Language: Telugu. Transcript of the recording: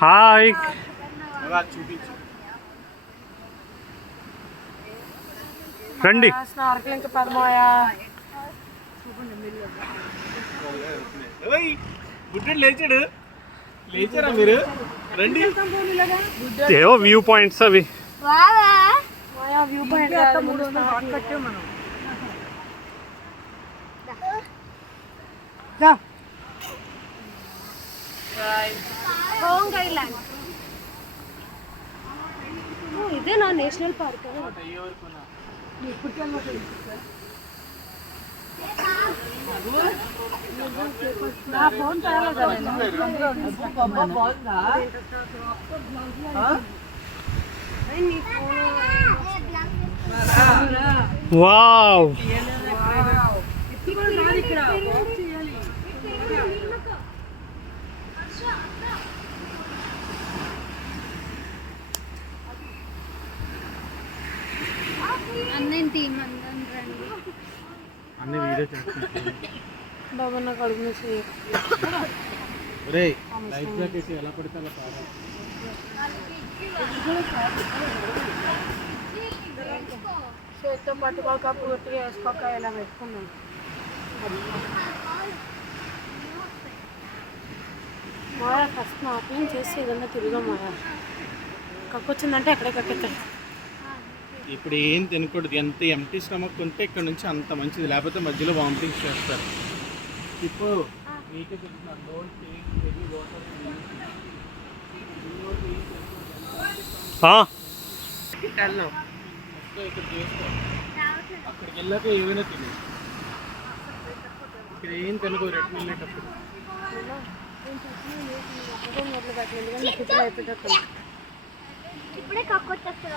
హాయ్ రండి. స్నార్కలింగ్ పదమాయా లేచాడు లేచారా మీరు? రండి. ఏవో వ్యూ పాయింట్స్ అవి. వ్యూ పాయింట్ మనం ఇదే నా నేషనల్ పార్క్. వావ్ అన్ని వీడియో చేస్తున్నాను. బాబా నాకు అడుగు లైఫ్ జాకెట్ ఎలా పడితే అలా కాదు. చేతితో పట్టుకోక పూర్తిగా వేసుకోక ఇలా పెట్టుకున్నాను. మాయా ఫస్ట్ స్నార్కలింగ్ చేసి ఏదన్నా తిరిగా మాయా. కక్కొచ్చిందంటే ఎక్కడే కక్కెత్తాయి. ఇప్పుడు ఏం తినకూడదు. ఎంత ఎంటీ స్టమక్ ఉంటే ఇక్కడ నుంచి అంత మంచిది, లేకపోతే మధ్యలో వామిటింగ్స్ చేస్తారు. ఇప్పుడు మీకే చెప్తున్నాను, డోంట్ టేక్ హెవీ వాటర్. ఇక్కడ చేసుకో, అక్కడికి వెళ్ళాక ఏమైనా తిని. ఇక్కడ ఏం తినకూడదు రెడ్ వెళ్ళేటప్పుడు. ఇప్పుడే కక్కొచ్చేస్తారు.